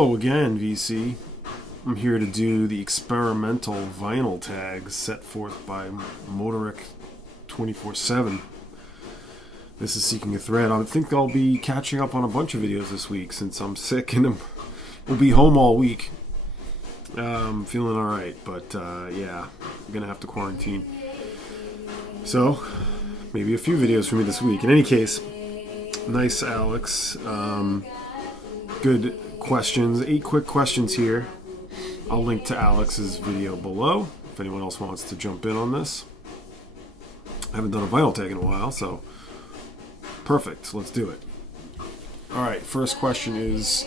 Hello again, VC. I'm here to do the experimental vinyl tags set forth by Motorik247. This is Seeking a Thread. I think I'll be catching up on a bunch of videos this week since I'm sick and we'll be home all week. I'm feeling alright, but yeah, I'm going to have to quarantine. So, maybe a few videos for me this week. In any case, nice Alex. Good questions. 8 quick questions here. I'll link to Alex's video below if anyone else wants to jump in on this. I haven't done a vinyl tag in a while, so perfect. Let's do it. All right, first question is,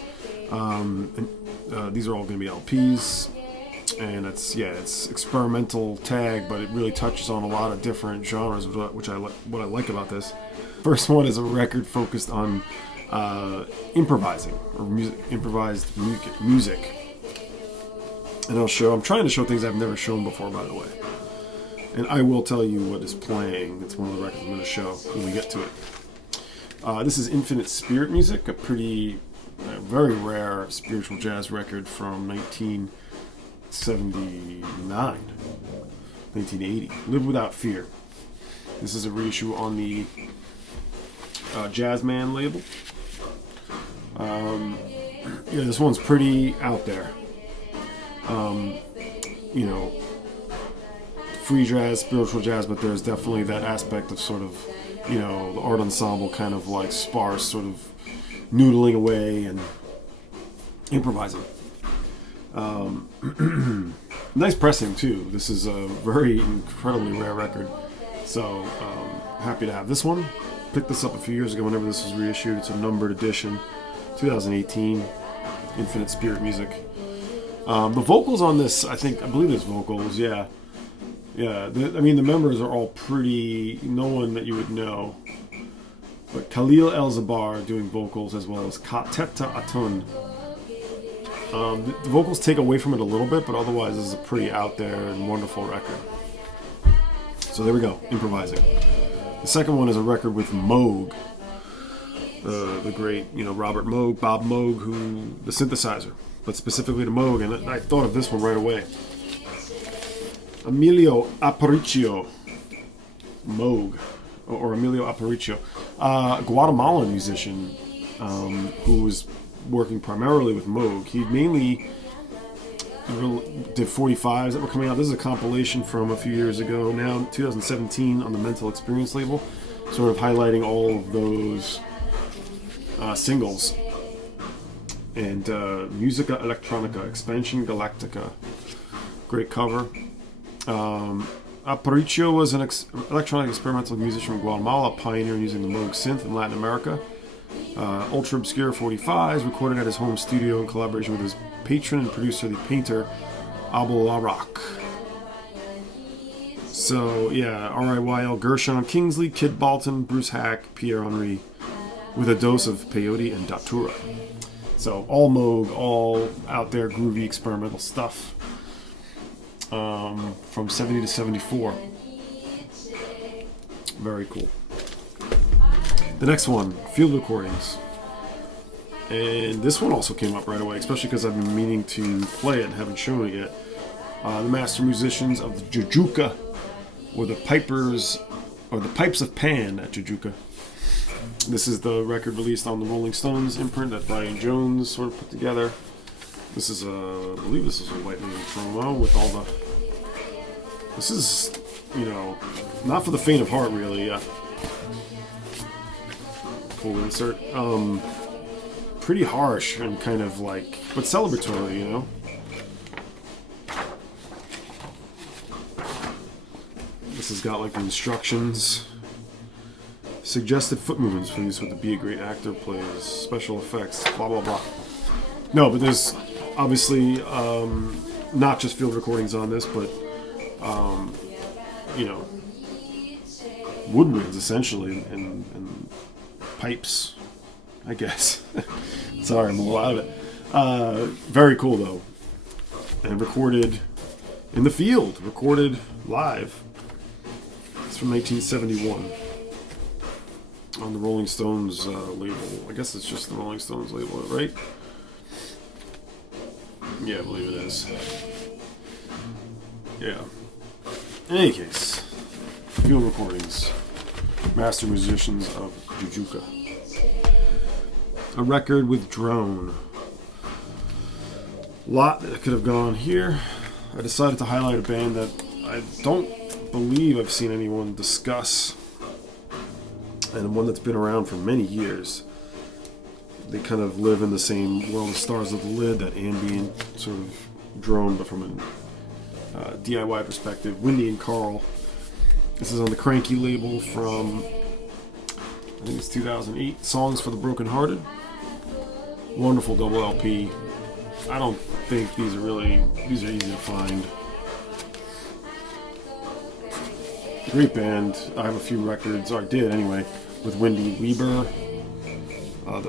these are all going to be LPs, and it's experimental tag, but it really touches on a lot of different genres, what I like about this. First one is a record focused on improvising or improvised music. And I'm trying to show things I've never shown before, by the way. And I will tell you what is playing. It's one of the records I'm going to show when we get to it. This is Infinite Spirit Music, a very rare spiritual jazz record from 1979, 1980. Live Without Fear. This is a reissue on the Jazzman label. This one's pretty out there. Free jazz, spiritual jazz, but there's definitely that aspect of sort of, the art ensemble kind of like sparse, sort of noodling away and improvising. Nice pressing too. This is a very incredibly rare record, so happy to have this one. Picked this up a few years ago whenever this was reissued. It's a numbered edition, 2018, Infinite Spirit Music. The vocals on this, I believe there's vocals, yeah. The members are all pretty, no one that you would know. But Khalil El-Zabar doing vocals, as well as Kateta Atun. The vocals take away from it a little bit, but otherwise this is a pretty out there and wonderful record. So there we go, improvising. The second one is a record with Moog. The great, Robert Moog, Bob Moog, the synthesizer. But specifically to Moog, and I thought of this one right away. Emilio Aparicio, Moog, or Emilio Aparicio, Guatemalan musician who was working primarily with Moog. He mainly did 45s that were coming out. This is a compilation from a few years ago now, 2017, on the Mental Experience label, sort of highlighting all of those singles. And Musica Electronica, Expansion Galactica. Great cover. Aparicio was an electronic experimental musician from Guatemala, pioneer in using the Moog synth in Latin America. Ultra obscure 45s, recorded at his home studio in collaboration with his patron and producer, the painter Abel Arak. So, RIYL, Gershon, Kingsley, Kid Balton, Bruce Hack, Pierre Henry, with a dose of peyote and datura. So all Moog, all out there groovy experimental stuff from 70 to 74. Very cool. The next one, field recordings. And this one also came up right away, especially because I've been meaning to play it and haven't shown it yet. The master musicians of the Jujuka, or the Pipes of Pan at Jujuka. This is the record released on the Rolling Stones imprint that Brian Jones sort of put together. This is I believe this is a white label promo with all the... This is, not for the faint of heart, really. Cool insert. Pretty harsh and kind of like, but celebratory, This has got like the instructions. Suggested foot movements for use with the Be a Great Actor plays, special effects, blah, blah, blah. No, but there's obviously not just field recordings on this, but, woodwinds, essentially, and pipes, I guess. Sorry, I'm a little out of it. Very cool, though. And recorded in the field, recorded live. It's from 1971. On the Rolling Stones label. I guess it's just the Rolling Stones label, right? Yeah, I believe it is. Yeah. In any case, field recordings, master musicians of Jujuka. A record with drone. A lot that could have gone here. I decided to highlight a band that I don't believe I've seen anyone discuss, and one that's been around for many years. They kind of live in the same world as Stars of the Lid, that ambient sort of drone, but from a DIY perspective. Wendy and Carl. This is on the Cranky label from, I think it's 2008, Songs for the Brokenhearted. Wonderful double LP. I don't think these are easy to find. Great band. I have a few records, or I did anyway, with Wendy Weber.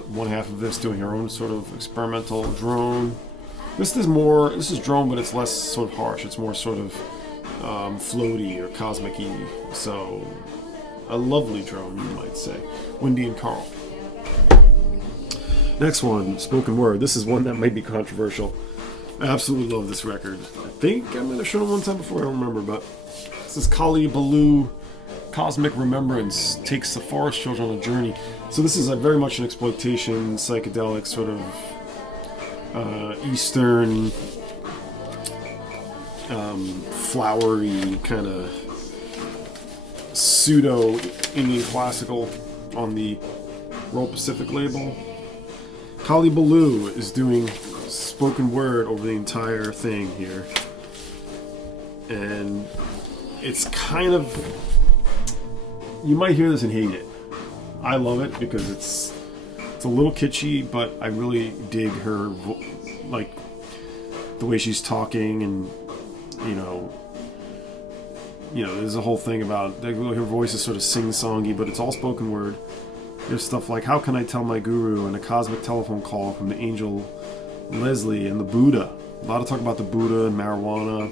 One half of this doing her own sort of experimental drone. This is drone, but it's less sort of harsh. It's more sort of floaty or cosmic-y. So, a lovely drone, you might say. Wendy and Carl. Next one, spoken word. This is one that might be controversial. I absolutely love this record. I think I might have shown it one time before, I don't remember, but this is Kali Baloo, Cosmic Remembrance, takes the Forest Children on a journey. So this is very much an exploitation, psychedelic, sort of Eastern, flowery, kind of pseudo-Indian classical on the Royal Pacific label. Kali Baloo is doing spoken word over the entire thing here. And it's kind of... You might hear this and hate it. I love it because it's a little kitschy, but I really dig her, like, the way she's talking, and, you know, there's a whole thing about her voice is sort of sing-songy, but it's all spoken word. There's stuff like, how can I tell my guru, and a cosmic telephone call from the angel Leslie, and the Buddha. A lot of talk about the Buddha and marijuana.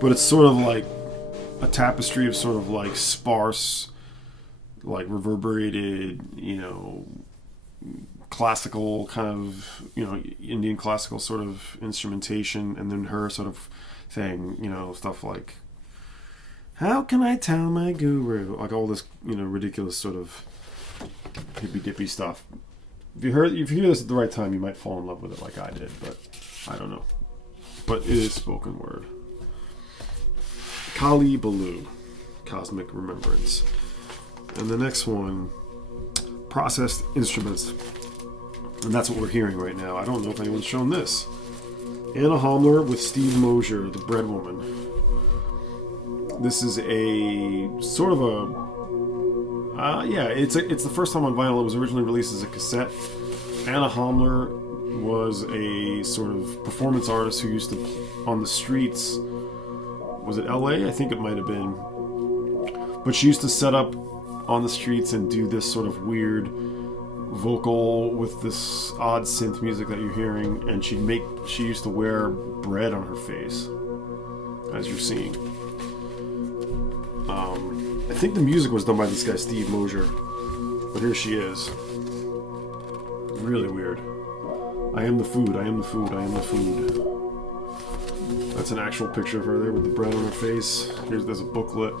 But it's sort of like a tapestry of sort of like sparse, like reverberated, classical kind of, Indian classical sort of instrumentation, and then her sort of saying, stuff like, how can I tell my guru? Like all this, ridiculous sort of hippy-dippy stuff. If you hear this at the right time, you might fall in love with it like I did, but I don't know. But it is spoken word. Kali Baloo, Cosmic Remembrance. And the next one, Processed Instruments. And that's what we're hearing right now. I don't know if anyone's shown this. Anna Homler with Steve Mosier, the Breadwoman. This is a sort of it's the first time on vinyl. It was originally released as a cassette. Anna Homler was a sort of performance artist who used to, on the streets, was it LA? I think it might have been. But she used to set up on the streets and do this sort of weird vocal with this odd synth music that you're hearing, and she used to wear bread on her face, as you're seeing. I think the music was done by this guy Steve Mosier, but here she is. Really weird. I am the food, I am the food, I am the food. That's an actual picture of her there with the bread on her face. There's a booklet.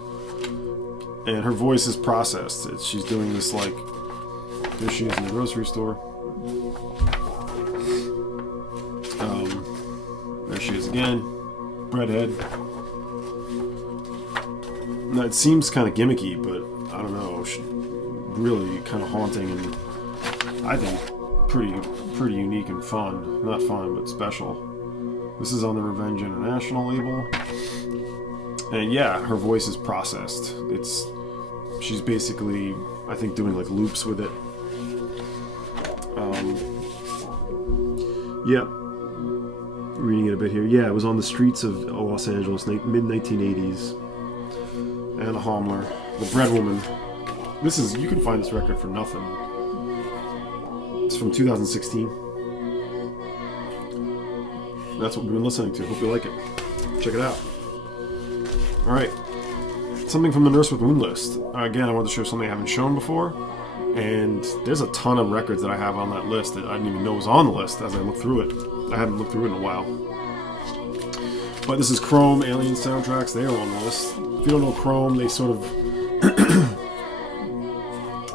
And her voice is processed. She's doing this like... Here she is in the grocery store. There she is again. Breadhead. Now, it seems kind of gimmicky, but I don't know. Really kind of haunting, and I think pretty unique and fun. Not fun, but special. This is on the Revenge International label. And yeah, her voice is processed. She's basically, I think, doing like loops with it. Yep. Reading it a bit here. Yeah, it was on the streets of Los Angeles, mid-1980s. Anna Homler, the Breadwoman. You can find this record for nothing. It's from 2016. That's what we've been listening to. Hope you like it. Check it out. Alright. Something from the Nurse with Moon list. Again, I wanted to show something I haven't shown before. And there's a ton of records that I have on that list that I didn't even know was on the list as I looked through it. I hadn't looked through it in a while. But this is Chrome, Alien Soundtracks. They are on the list. If you don't know Chrome, they sort of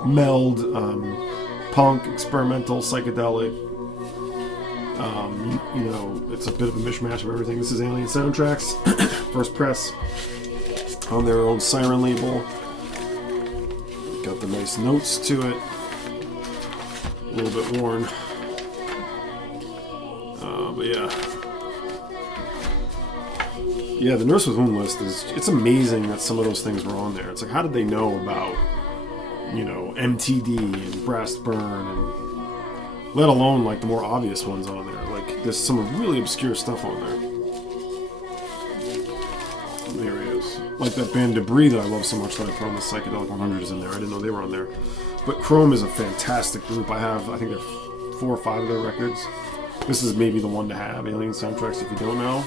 meld punk, experimental, psychedelic. You know, it's a bit of a mishmash of everything. This is Alien Soundtracks, first press on their own Siren label. Got the nice notes to it. A little bit worn. But yeah. Yeah, the Nurse with Whom list it's amazing that some of those things were on there. It's like, how did they know about, you know, MTD and Brass Burn, and let alone like the more obvious ones on there. Like, there's some really obscure stuff on there. There he is. Like that band Debris that I love so much that I put on the Psychedelic 100 is in there. I didn't know they were on there. But Chrome is a fantastic group. I think there are 4 or 5 of their records. This is maybe the one to have, Alien Soundtracks, if you don't know.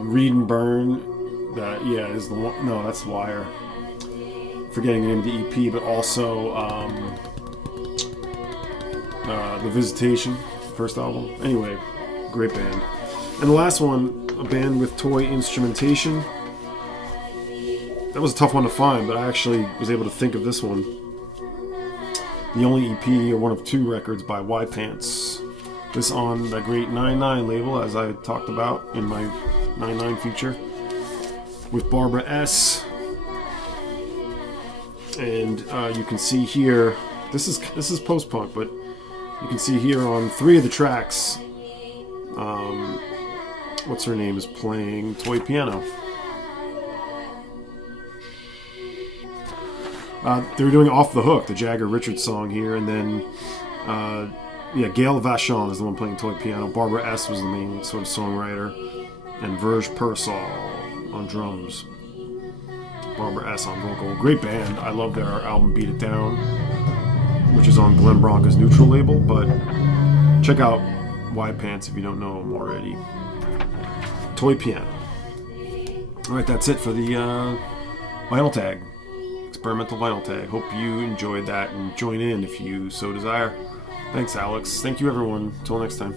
Read and Burn, that, yeah, is the one. No, that's Wire. Forgetting the name of the EP, but also The Visitation, first album. Anyway, great band. And the last one, a band with toy instrumentation. That was a tough one to find, but I actually was able to think of this one. The only EP, or one of 2 records by Y Pants. This on the great 9-9 label, as I talked about in my 9-9 feature, with Barbara S. And you can see here, this is post-punk, but you can see here on 3 of the tracks, what's her name is playing toy piano. They were doing Off the Hook, the Jagger Richards song here, and then Gail Vachon is the one playing toy piano. Barbara S. was the main sort of songwriter, and Verge Pearsall on drums. Barbara S. on vocal. Great band. I love their album Beat It Down, which is on Glenn Branca's Neutral label, but check out Y Pants if you don't know them already. Toy piano. Alright, that's it for the vinyl tag. Experimental vinyl tag. Hope you enjoyed that and join in if you so desire. Thanks, Alex. Thank you, everyone. Till next time.